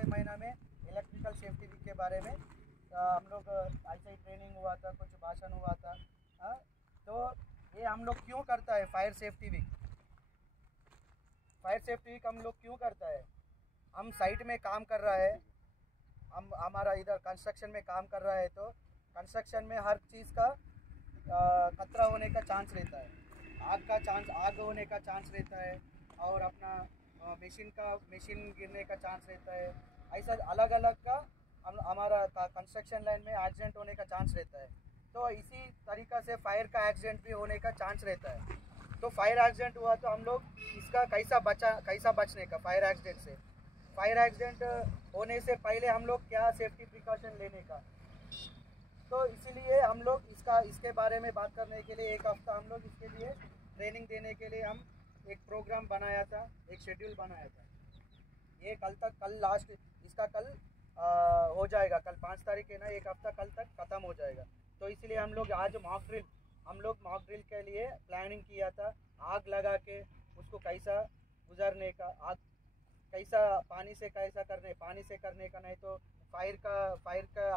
पिछले महीना में इलेक्ट्रिकल सेफ्टी वीक के बारे में हम लोग ऐसे ही ट्रेनिंग हुआ था, कुछ भाषण हुआ था। हाँ, तो ये हम लोग क्यों करता है fire safety week? Fire safety week हम लोग क्यों करता है? हम साइट में काम कर रहा है, हम हमारा इधर कंस्ट्रक्शन में काम कर रहा है, तो कंस्ट्रक्शन में हर चीज़ का खतरा होने का चांस रहता है। आग होने का चांस रहता है, और अपना मशीन गिरने का चांस रहता है। ऐसा अलग अलग का हमारा कंस्ट्रक्शन लाइन में एक्सीडेंट होने का चांस रहता है। तो इसी तरीक़ा से फायर का एक्सीडेंट भी होने का चांस रहता है। तो फायर एक्सीडेंट हुआ तो हम लोग इसका कैसा बचने का फायर एक्सीडेंट से, फायर एक्सीडेंट होने से पहले हम लोग क्या सेफ्टी प्रिकॉशन लेने का। तो इसीलिए हम लोग इसके बारे में बात करने के लिए एक हफ्ता हम लोग इसके लिए ट्रेनिंग देने के लिए हम एक प्रोग्राम बनाया था, एक शेड्यूल बनाया था। ये कल लास्ट इसका कल हो जाएगा, कल 5 तारीख है ना, एक हफ्ता कल तक ख़त्म हो जाएगा। तो इसलिए हम लोग आज मॉक ड्रिल के लिए प्लानिंग किया था। आग लगा के उसको कैसा गुजरने का, आग कैसा पानी से करने का, नहीं तो फायर का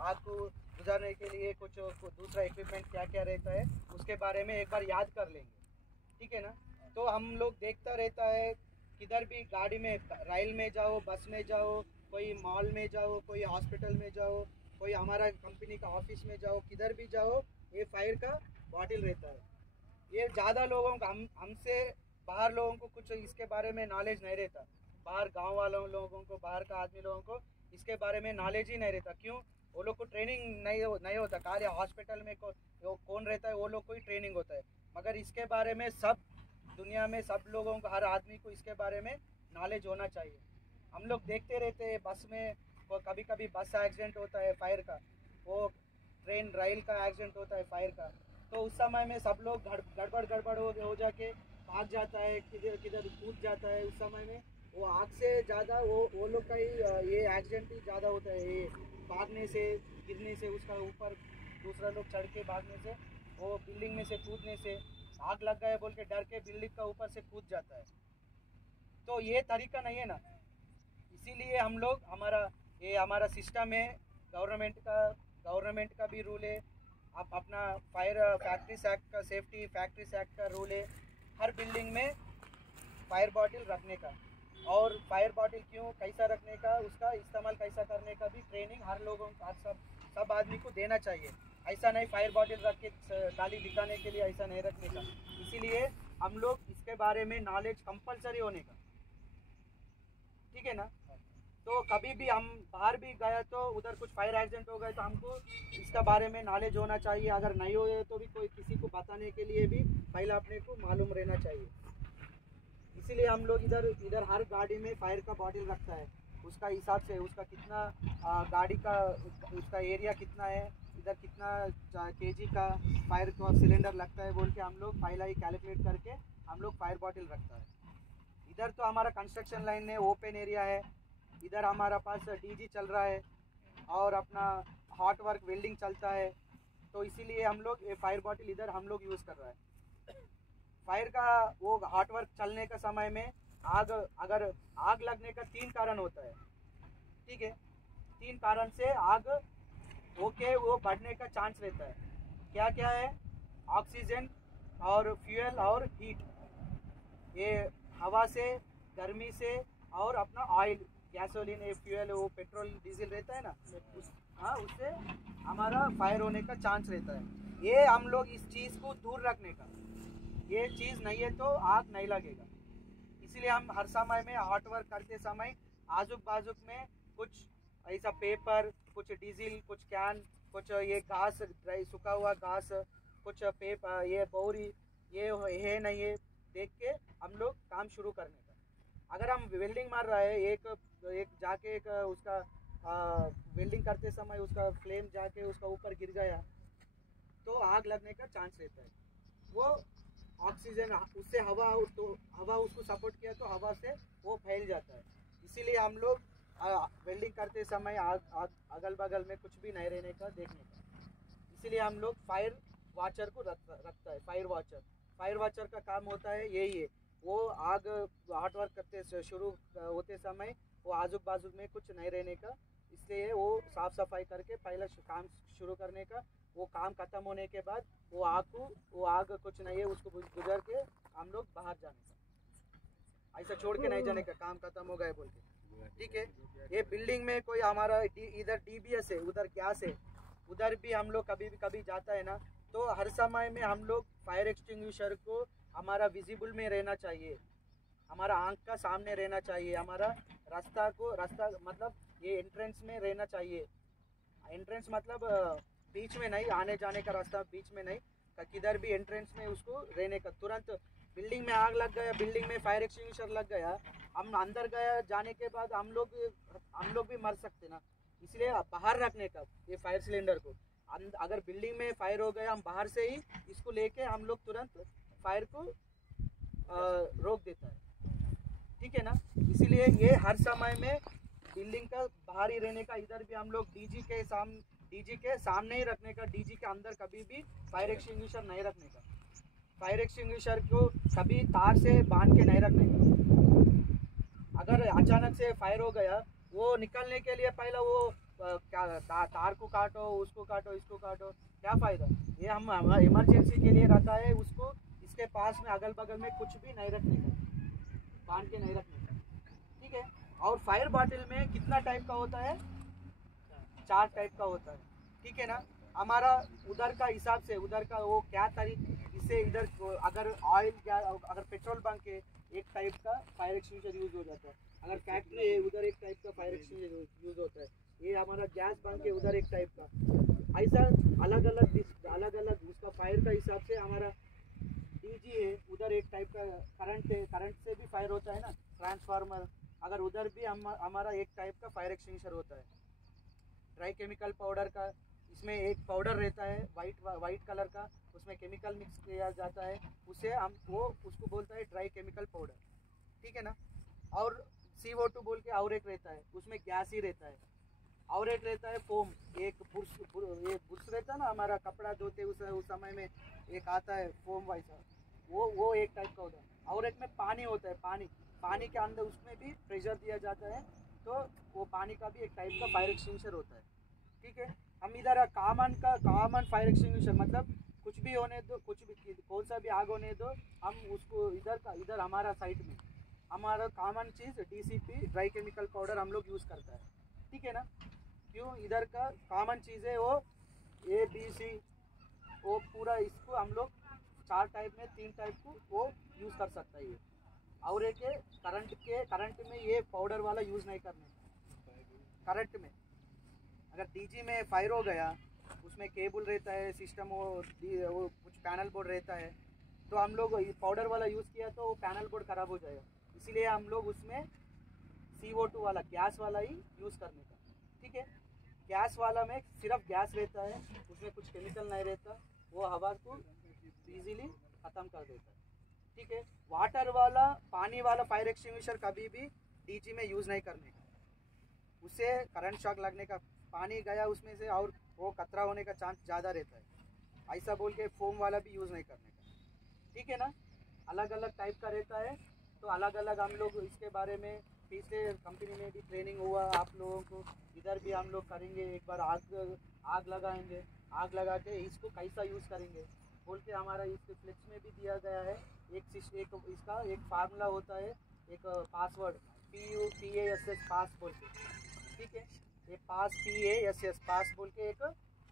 आग को गुजारने के लिए कुछ दूसरा इक्विपमेंट क्या क्या रहता है, उसके बारे में एक बार याद कर लेंगे, ठीक है ना। तो हम लोग देखता रहता है, किधर भी गाड़ी में, रेल में जाओ, बस में जाओ, कोई मॉल में जाओ, कोई हॉस्पिटल में जाओ, कोई हमारा कंपनी का ऑफिस में जाओ, किधर भी जाओ, ये फायर का बॉटल रहता है। ये ज़्यादा लोगों को हमसे बाहर लोगों को कुछ इसके बारे में नॉलेज नहीं रहता। बाहर गांव वालों लोगों को, बाहर का आदमी लोगों को इसके बारे में नॉलेज ही नहीं रहता। क्यों? वो लोग को ट्रेनिंग नहीं होता। खाली हॉस्पिटल में कौन रहता है, वो लोग को ही ट्रेनिंग होता है। मगर इसके बारे में सब दुनिया में सब लोगों को, हर आदमी को इसके बारे में नॉलेज होना चाहिए। हम लोग देखते रहते हैं बस में, कभी कभी बस एक्सीडेंट होता है फायर का, वो ट्रेन रेल का एक्सीडेंट होता है फायर का। तो उस समय में सब लोग गड़बड़ हो जाके भाग जाता है, किधर किधर कूद जाता है। उस समय में वो आग से ज़्यादा वो लोग का ही ये एक्सीडेंट ही ज़्यादा होता है। ये भागने से, गिरने से, उसका ऊपर दूसरा लोग चढ़ के भागने से, वो बिल्डिंग में से कूदने से, आग लग गया बोल के डर के बिल्डिंग का ऊपर से कूद जाता है। तो ये तरीका नहीं है ना। इसीलिए हम लोग हमारा सिस्टम है, गवर्नमेंट का भी रूल है। आप अपना फायर फैक्ट्रीज एक्ट का, सेफ्टी फैक्ट्रीज एक्ट का रूल है, हर बिल्डिंग में फायर बॉटल रखने का। और फायर बॉटल क्यों, कैसा रखने का, उसका इस्तेमाल कैसा करने का भी ट्रेनिंग हर लोगों को, सब आदमी को देना चाहिए। ऐसा नहीं फायर बॉटल रख के गाली दिखाने के लिए, ऐसा नहीं रखने का। इसीलिए हम लोग इसके बारे में नॉलेज कंपलसरी होने का, ठीक है ना। तो कभी भी हम बाहर भी गए तो उधर कुछ फायर एक्सीडेंट हो गए तो हमको इसका बारे में नॉलेज होना चाहिए। अगर नहीं हो तो भी कोई किसी को बताने के लिए भी पहले अपने को मालूम रहना चाहिए। इसीलिए हम लोग इधर हर गाड़ी में फायर का बॉटल रखता है। उसका हिसाब से उसका कितना गाड़ी का उसका एरिया कितना है, इधर कितना केजी का फायर का सिलेंडर लगता है बोल के हम लोग पहला ही कैलकुलेट करके हम लोग फायर बॉटल रखता है। इधर तो हमारा कंस्ट्रक्शन लाइन है, ओपन एरिया है। इधर हमारा पास डीजी चल रहा है और अपना हॉट वर्क वेल्डिंग चलता है। तो इसीलिए हम लोग ये फायर बॉटल इधर हम लोग यूज़ कर रहा है। फायर का वो हॉट वर्क चलने का समय में अगर आग लगने का 3 कारण होता है, ठीक है। 3 कारण से आग वो बढ़ने का चांस रहता है। क्या क्या है? ऑक्सीजन और फ्यूल और हीट, ये हवा से, गर्मी से, और अपना ऑयल, गैसोलीन, ये फ्यूल, वो पेट्रोल डीजल रहता है ना, उससे हमारा फायर होने का चांस रहता है। ये हम लोग इस चीज़ को दूर रखने का, ये चीज़ नहीं है तो आग नहीं लगेगा। इसलिए हम हर समय में हॉट वर्क करते समय आजुक बाजुक में कुछ ऐसा पेपर, कुछ डीजल, कुछ कैन, कुछ ये घास, सूखा हुआ घास, कुछ पेपर, ये बोरी, ये है नहीं है, देख के हम लोग काम शुरू करने का। अगर हम वेल्डिंग मार रहा है, एक जाके एक उसका वेल्डिंग करते समय उसका फ्लेम जाके उसका ऊपर गिर गया तो आग लगने का चांस रहता है। वो ऑक्सीजन, उससे हवा उसको सपोर्ट किया तो हवा से वो फैल जाता है। इसीलिए हम लोग वेल्डिंग करते समय अगल बगल में कुछ भी नहीं रहने का, देखने का। इसीलिए हम लोग फायर वॉचर को रखता है। फायर वॉचर का काम होता है यही है, वो आग हॉट वर्क करते शुरू होते समय वो आजू बाजू में कुछ नहीं रहने का, इसलिए वो साफ सफाई करके पहला काम शुरू करने का। वो काम खत्म होने के बाद वो आग कुछ नहीं है उसको गुजर के हम लोग बाहर जाने का, ऐसा छोड़ के नहीं जाने का, काम खत्म हो गए बोल के। ठीक है, ये बिल्डिंग में कोई हमारा इधर DBS है, उधर गैस है, उधर भी हम लोग कभी जाता है ना, तो हर समय में हम लोग फायर एक्सटिंग्विशर को हमारा विजिबल में रहना चाहिए, हमारा आंख का सामने रहना चाहिए, हमारा रास्ता मतलब ये एंट्रेंस में रहना चाहिए। एंट्रेंस मतलब बीच में नहीं, आने जाने का रास्ता बीच में नहीं, किधर भी एंट्रेंस में उसको रहने का। तुरंत बिल्डिंग में आग लग गया, बिल्डिंग में फायर एक्सटिंग्विशर लग गया, हम अंदर गया, जाने के बाद हम लोग भी मर सकते ना, इसलिए बाहर रखने का ये फायर सिलेंडर को। अगर बिल्डिंग में फायर हो गया, हम बाहर से ही इसको लेके हम लोग तुरंत फायर को रोक देता है। ठीक है ना, इसीलिए ये हर समय में बिल्डिंग का बाहर ही रहने का। इधर भी हम लोग DG के सामने ही रखने का, DG के अंदर कभी भी फायर एक्सटिंग्विशर नहीं रखने का। फायर एक्सटिंग्विशर को कभी तार से बांध के नहीं रखने का। अगर अचानक से फायर हो गया, वो निकलने के लिए पहला वो तार को काटो, उसको काटो, इसको काटो, क्या फ़ायदा। ये हम इमरजेंसी के लिए रखा है, उसको इसके पास में अगल बगल में कुछ भी नहीं रखने का, बांध के नहीं रखने का। ठीक है, और फायर बॉटल में कितना टाइप का होता है? 4 टाइप का होता है। ठीक है ना, हमारा उधर का हिसाब से, उधर का वो क्या इससे इधर अगर ऑयल या अगर पेट्रोल बंक है, एक टाइप का फायर एक्सटिंग्विशर यूज़ हो जाता है। अगर फैक्ट्री है, उधर एक टाइप का फायर एक्सटिंग्विशर यूज़ होता है। ये हमारा गैस बंक है, उधर एक टाइप का। ऐसा अलग अलग उसका फायर का हिसाब से। हमारा DG है, उधर एक टाइप का करंट से भी फायर होता है ना, ट्रांसफार्मर। अगर उधर भी हमारा एक टाइप का फायर एक्सटिंग्विशर होता है। ड्राई केमिकल पाउडर का, इसमें एक पाउडर रहता है वाइट कलर का, उसमें केमिकल मिक्स किया जाता है, उसे उसको बोलता है ड्राई केमिकल पाउडर। ठीक है ना, और CO2 बोल के और एक रहता है, उसमें गैस ही रहता है। और एक रहता है फोम, एक बुर्श रहता है ना, हमारा कपड़ा धोते उस समय में एक आता है फोम वैसा, वो एक टाइप का होता है। और एक में पानी होता है, पानी के अंदर उसमें भी प्रेशर दिया जाता है, तो वो पानी का भी एक टाइप का फायर एक्सटिंग्विशर होता है। ठीक है, हम इधर कॉमन फायर एक्सटिंग्विशर मतलब कुछ भी होने दो, कुछ भी कौन सा भी आग होने दो, हम उसको इधर हमारा साइड में हमारा कॉमन चीज़ DCP ड्राई केमिकल पाउडर हम लोग यूज़ करता है। ठीक है ना, क्यों इधर का कॉमन चीज़ है वो ABC, वो पूरा इसको हम लोग 4 टाइप में 3 टाइप को वो यूज़ कर सकता है। ये और एक है करंट में ये पाउडर वाला यूज़ नहीं करने का। करंट में अगर DG में फायर हो गया, उसमें केबल रहता है, सिस्टम वो कुछ पैनल बोर्ड रहता है, तो हम लोग पाउडर वाला यूज़ किया तो वो पैनल बोर्ड ख़राब हो जाएगा, इसीलिए हम लोग उसमें CO2 वाला गैस वाला ही यूज़ करने का। ठीक है, गैस वाला में सिर्फ गैस रहता है, उसमें कुछ केमिकल नहीं रहता, वो हवा को इजीली ख़त्म कर देता है। ठीक है, वाटर वाला पानी वाला फायर एक्सटिंग्विशर कभी भी DG में यूज़ नहीं करने का, उससे करंट शॉक लगने का, पानी गया उसमें से और वो खतरा होने का चांस ज़्यादा रहता है। ऐसा बोल के फोम वाला भी यूज़ नहीं करने का। ठीक है ना, अलग अलग टाइप का रहता है, तो अलग अलग हम लोग इसके बारे में पिछले कंपनी में भी ट्रेनिंग हुआ आप लोगों को, इधर भी हम लोग करेंगे। एक बार आग लगाएंगे, आग लगा के इसको कैसा यूज़ करेंगे बोल के हमारा इस फ्लेक्स में भी दिया गया है। इसका एक फार्मूला होता है, एक पासवर्ड PASS पास बोल के। ठीक है, ये PASS पास बोल के एक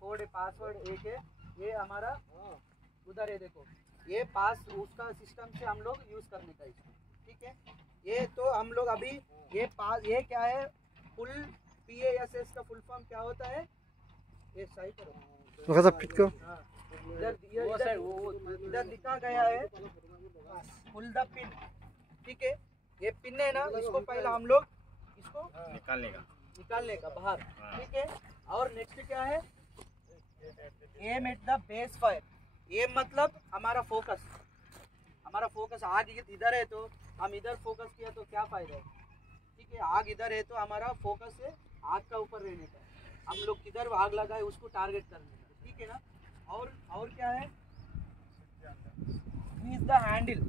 कोड है, पासवर्ड एक है, ये हमारा उधर है देखो, ये पास उसका सिस्टम से हम लोग यूज़ करने का इसको। ठीक है, ये तो हम लोग अभी ये क्या है, फुल PASS का फुल फॉर्म क्या होता है, ये सही करो। इधर लिखा गया है फुल द पिन। ठीक है, ये पिन है ना, इसको पहले हम लोग इसको निकालने का बाहर। ठीक है, और नेक्स्ट क्या है, aim at the base fire. ये मतलब हमारा फोकस आग इधर है तो हम इधर फोकस किया तो क्या फायदा है। ठीक है, आग इधर है तो हमारा फोकस है आग का ऊपर रहने का, हम लोग किधर आग लगाए उसको टारगेट करने का। ठीक है ना, और क्या है, इज द हैंडल।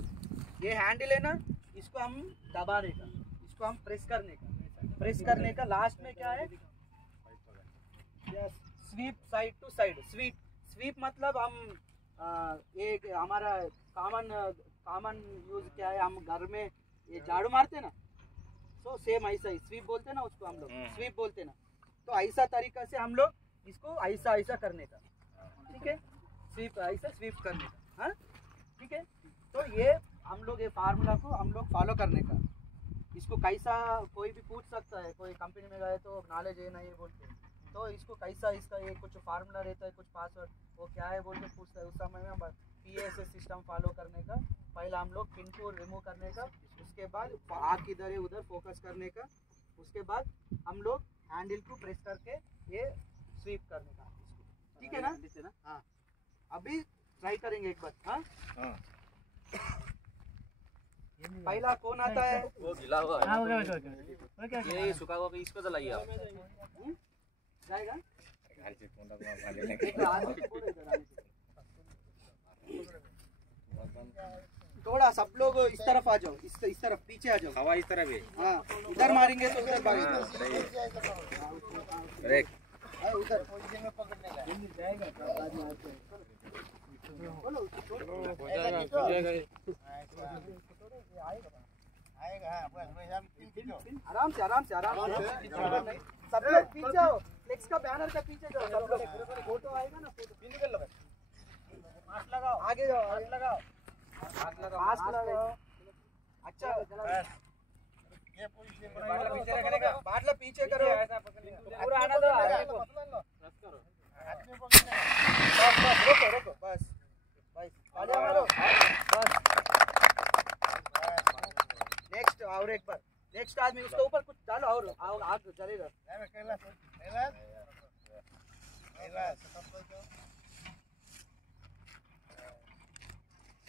ये हैंडल है ना, इसको हम दबाने का, इसको हम प्रेस करने का, प्रेस करने का। लास्ट में क्या है, sweep side to side. Sweep मतलब हम एक हमारा कॉमन यूज क्या है, हम घर में ये झाड़ू मारते ना, तो सेम ऐसा ही स्वीप बोलते ना उसको, हम लोग स्वीप बोलते ना। तो ऐसा तरीका से हम लोग इसको ऐसा ऐसा करने का, ठीक है, स्वीप ऐसा स्वीप करने का, हाँ ठीक है। तो ये हम लोग ये फार्मूला को हम लोग फॉलो करने का। इसको कैसा कोई भी पूछ सकता है, कोई कंपनी में गए तो नॉलेज है नहीं बोलते, तो इसको कैसा इसका ये कुछ फार्मूला रहता है, कुछ पासवर्ड वो क्या है बोल के पूछता है। उस समय में PSS सिस्टम फॉलो करने का। पहला हम लोग पिन को रिमूव करने का, उसके बाद आँख इधर है उधर फोकस करने का, उसके बाद हम लोग हैंडल को प्रेस करके ये स्वीप करने का इसको, ठीक है ना। हाँ अभी ट्राई करेंगे एक बार। हाँ पहला कौन आता है, वो गिला हुआ है। हाँ ओके ये सूखा हुआ, इसको जलाइए आप। जाएगा थोड़ा सब लोग इस तरफ आ जाओ, इस तरफ पीछे आ जाओ। हवा इस तरफ है। हाँ इधर मारेंगे तो उधर भागेगा। ब्रेक उधर पोजीशन में पकड़ने का आराम से सब लोग पीछे आओ, फ्लेक्स का बैनर का पीछे जाओ सब लोग। फोटो आएगा ना, फोटो मास्क लगाओ, आगे जाओ, मास्क लगाओ। अच्छा ये पोजीशन बाटला पीछे करो, पूरा आना दो। रोको बस तालियां मारो बस। नेक्स्ट और एक बार, नेक्स्ट आदमी उसके ऊपर कुछ डालो और आग जलेगा।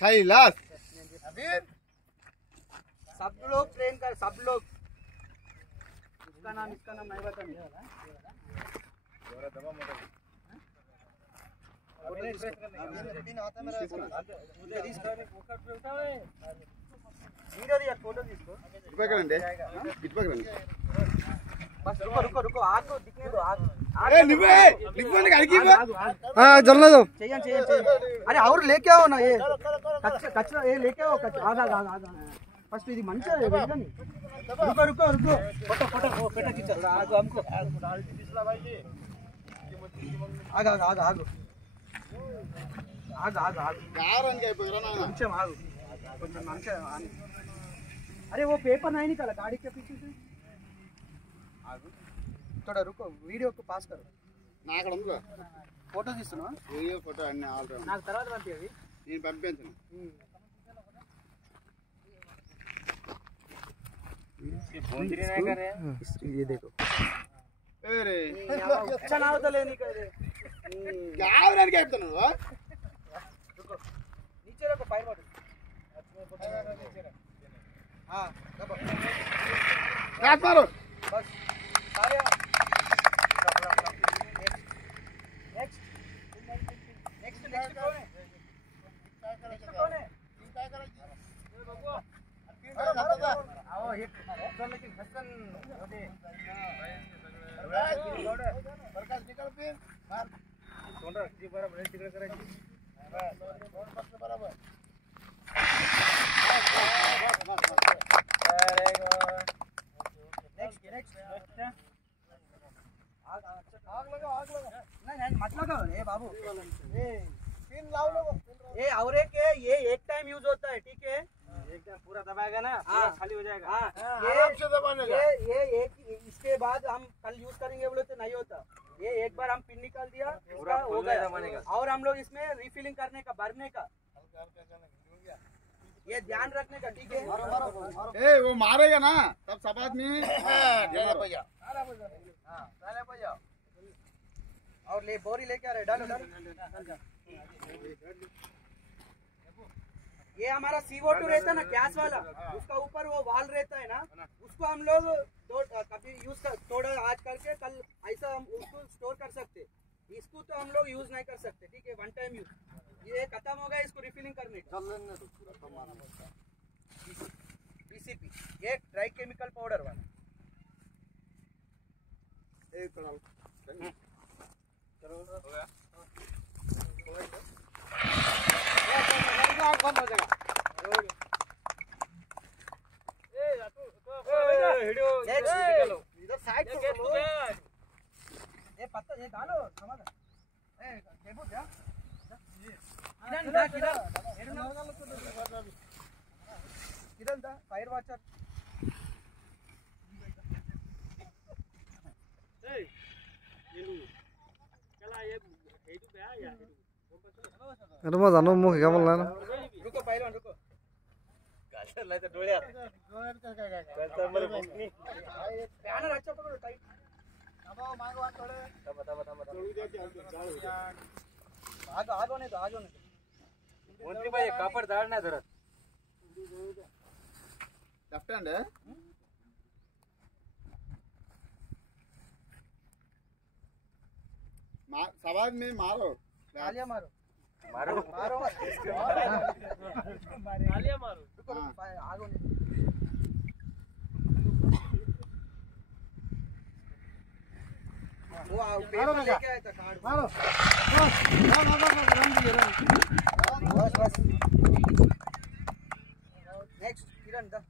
कैलाश सब लोग ट्रेन कर, सब लोग इसका नाम नहीं बतानी। फोटो తీసుకో बस रुको आग को दिखने दो। जलने दो। चाहिए अरे और लेके आओ ना, ये कचरा ये लेके आओ। आग फर्स्ट ఇది మంచిగా వెళ్ళని। रुको फोटो खींचो आग हमको। आग अरे वो पेपर नहीं निकाला गाड़ी के पीछे से। थोड़ा रुको, वीडियो को पास करो నా అక్కడ ఉందా फोटो తీస్తున్నా। వీడియో ఫోటో అన్ని ఆల్రెడీ నాకు తర్వాత పంపేవి నేను పంపించను। ये देखो अरे अच्छा ना होता लेने का रे। గావరానికి చెప్తాను। रुको नीचे रखो फायर बॉटल। हाँ दबो రాట్ మారు। बस सारे नेक्स्ट कौन है? कौन है? आओ ये तो लेकिन हसन होते प्रकाश निकल पे मार तोंडा जी बराबर तिकडे करायची बराबर। नेक्स्ट आग लगाओ नहीं मत लगाओ ए बाबू। ए पिन लाओ लोगो। ये और एक टाइम यूज होता है, ठीक है। एक टाइम पूरा दबाएगा ना, पूरा खाली हो जाएगा। आराम से दबाने का। ये एक इसके बाद हम कल यूज करेंगे बोले तो नहीं होता। ये एक बार हम पिन निकाल दिया पूरा हो गया। और हम लोग इसमें रिफिलिंग करने का, भरने का, ये ध्यान रखने का, ठीक है। ए वो मारेगा ना तब सब आदमी और ले बोरी लेके आ रहे, डालो। ये हमारा CO2 रहता है ना, गैस वाला, उसका ऊपर वो वाल रहता है ना, उसको हम लोग कभी यूज कर, थोड़ा आज करके कल ऐसा हम उसको स्टोर कर सकते। इसको तो हम लोग यूज नहीं कर सकते, ठीक है, वन टाइम यूज। ये खत्म हो गया, इसको रिफिलिंग करने का। BCP ये ड्राई केमिकल पाउडर वाला। इधर साइड ये पत्ता ये डालो समझ ए देखो क्या किरण दा फायर वाचर अरे मग जाणू मग शिका बोलला ना रुको पहलवान रुको गाजरला तर डोळ्यात बैनर अच्छा पकड़ो टाइट दबाओ मांगो हाथ थोड़े आगो नहीं तो कोणती बाई कापड जाड नाही धरत लेफ्ट हैंड है सवाज में मारो तालियां मारो मारो मारो तालियां मारो रुको आगो नहीं वो पेपर लेके आया था कार्ड मारो बस बस नेक्स्ट किरण दा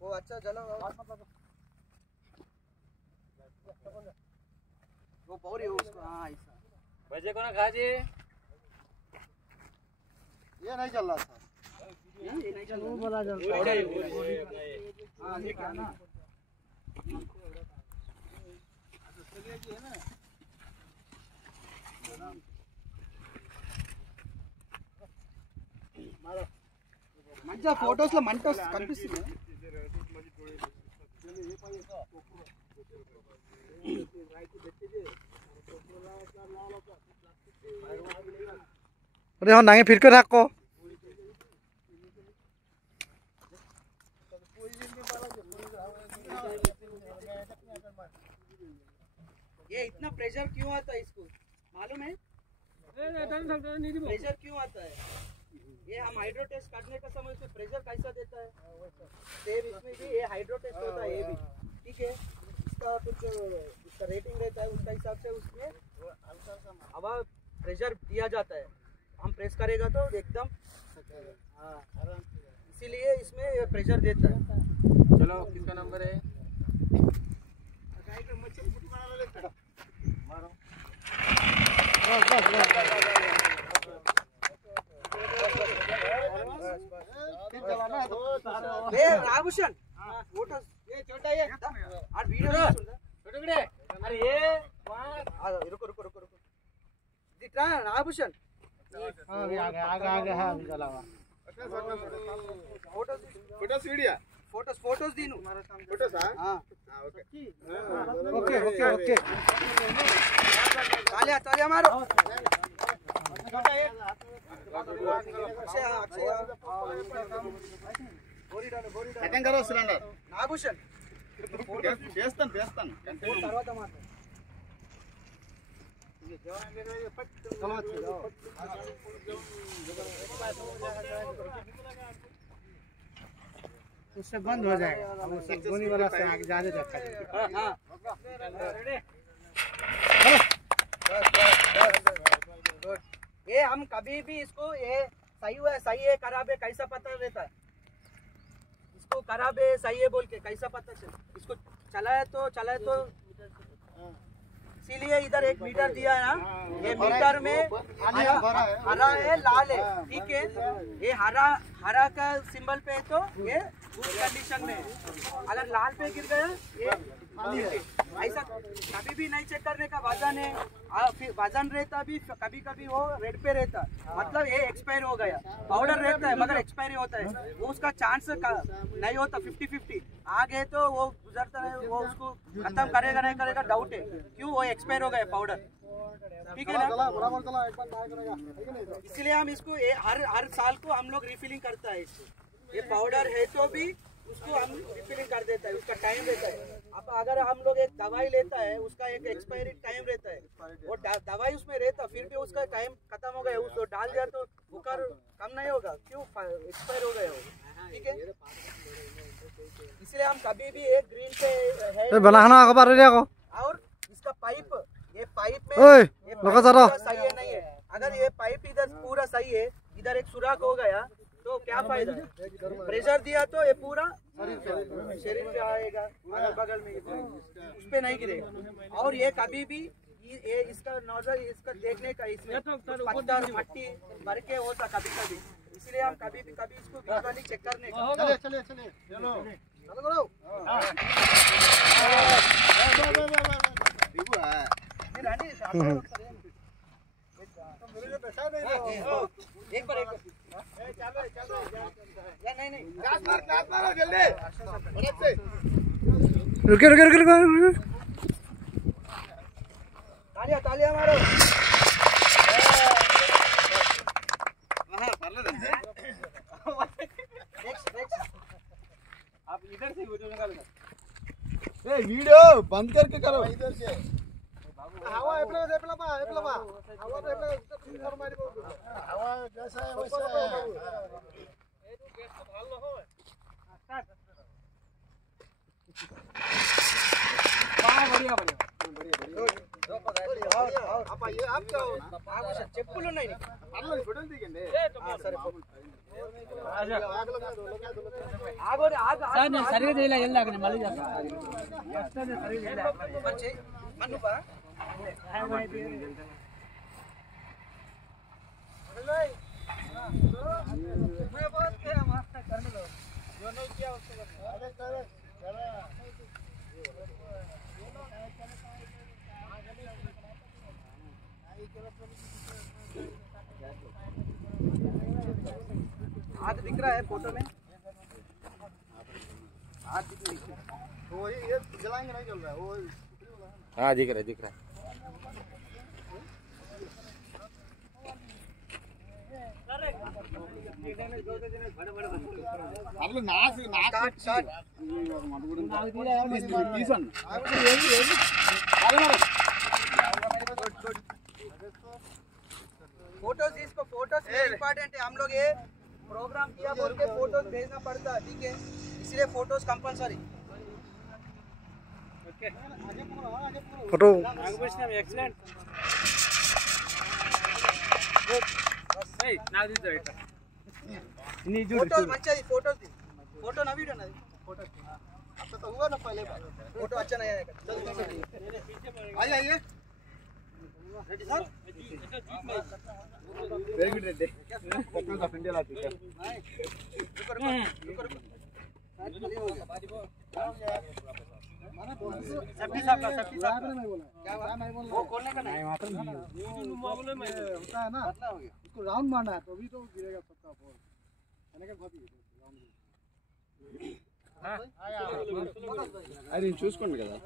वो अच्छा चलो वो पौरी उसको हाँ ऐसा भजे कोणा खाजे ये नहीं चल रहा था ये नहीं चल वो बोला चल हाँ देखा ना మంచిగా ఫోటోస్ లో మంట కనిపిస్తుంది अरे हाँ नांगे फिर के रखो ये इतना प्रेशर क्यों आता है इसको मालूम है प्रेशर क्यों आता है ये हम हाइड्रो टेस्ट करने का समय से प्रेशर कैसा देता है सेम इसमें भी ये हाइड्रो टेस्ट होता है ये भी ठीक है इसका कुछ इसका रेटिंग रहता है उसका हिसाब से उसमें हवा प्रेशर दिया जाता है हम प्रेस करेगा तो एकदम हाँ इसीलिए इसमें ये प्रेशर देता है चलो किसका नंबर है मारो राभूषण फोटो ये छोटा ये और वीडियो छोटे अरे ये रुको रुको रुको रुको दिखा राभूषण आगे है अभी चला हुआ फोटोस फोटोस वीडियो फोटोस दीनु फोटोस हां ओके ओके तालियां मारो సెకండ్ కరో సిలిండర్ నాభూషణ్ చేస్తాను తర్వాత మాత్రం उससे बंद हो जाएगा उससे गोली वाला से आगे ज्यादा रखा हां ये हम कभी भी इसको ये सही है खराब है कैसा पता रहता है इसको खराब है सही है बोल के कैसा पता चला इसको चलाए तो इसीलिए इधर 1 मीटर दिया है ना ये मीटर में हरा है लाल है ठीक है ये हरा का सिंबल पे है तो ये गुड कंडीशन में है अगर लाल पे गिर गया ये ऐसा कभी भी नहीं चेक करने का वजन है फिर वजन रहता भी कभी कभी वो रेड पे रहता मतलब ये एक्सपायर हो गया पाउडर रहता है मगर एक्सपायरी होता है वो उसका चांस नहीं होता 50-50 आगे तो वो गुजरता है वो उसको खत्म करेगा नहीं करेगा डाउट है क्यों वो एक्सपायर हो गया पाउडर ठीक है ना इसलिए हम इसको हर साल को हम लोग रिफिलिंग करता है इसको ये पाउडर है तो भी उसको हम रिफिलिंग कर देता है उसका टाइम रहता है अब अगर हम लोग एक दवाई लेता है उसका एक एक्सपायरी टाइम रहता है वो दवाई उसमें रहता फिर भी उसका टाइम खत्म हो गया उसको डाल दिया तो बुखार कम नहीं होगा क्यों एक्सपायर हो गया वो ठीक है इसलिए हम कभी भी एक ग्रीन पे है बनाना अखबार ले को और इसका पाइप, ये पाइप में ओए ये लगा पाइप सारा पूरा सही है नहीं है। अगर ये पाइप इधर पूरा सही है, इधर एक सुराख हो गया तो क्या फायदा है? प्रेशर दिया तो ये पूरा शरीर पे आएगा, अगल बगल में उस पे नहीं गिरेगा। और ये कभी भी ये इसका नोजल इसका देखने का, इसमें पत्थर मट्टी भर के होता कभी कभी, इसलिए हम कभी इसको विजुअली चेक करने का। चले चलो एक बार नहीं जल्दी रुके रुके रुके रुके तालियां मारो। आप इधर से वीडियो निकालो। वीडियो बंद करके करो इधर से हवा जैसा है वैसा है। చెప్పులు ఉన్నాయి ఫోటోలు దిగండి సరే సరిగా చేయలే వెళ్ళాక మళ్ళీ మన్నుపా आग दिख रहा है फोटो में, आग दिख रही है। वो ये जलाएंगे नहीं चल रहा है वो। हाँ दिख रहा है అప్పుడు నాసి తీసండి फोटोज इसको फोटोज इम्पोर्टेंट है। हम लोग ये प्रोग्राम किया बोल के फोटोज भेजना पड़ता है, ठीक है, इसलिए photos compulsory. Photo excellent photos మంచిది फोटोज दी फोटो ना वीडियो ना फोटो अब तो हुआ ना पहले फोटो अच्छा नहीं आएगा। आइए ready sir very good Reddy పక్కన ఆఫ్ ఇండియా లాటి सेफ्टी साहब का क्या वो खोलने का नहीं होता है ना उसको राउंड मारना है तभी तो गिरेगा सबका बॉल मैंने क्या बहुत राउंड अरे చూసుకోండి కదా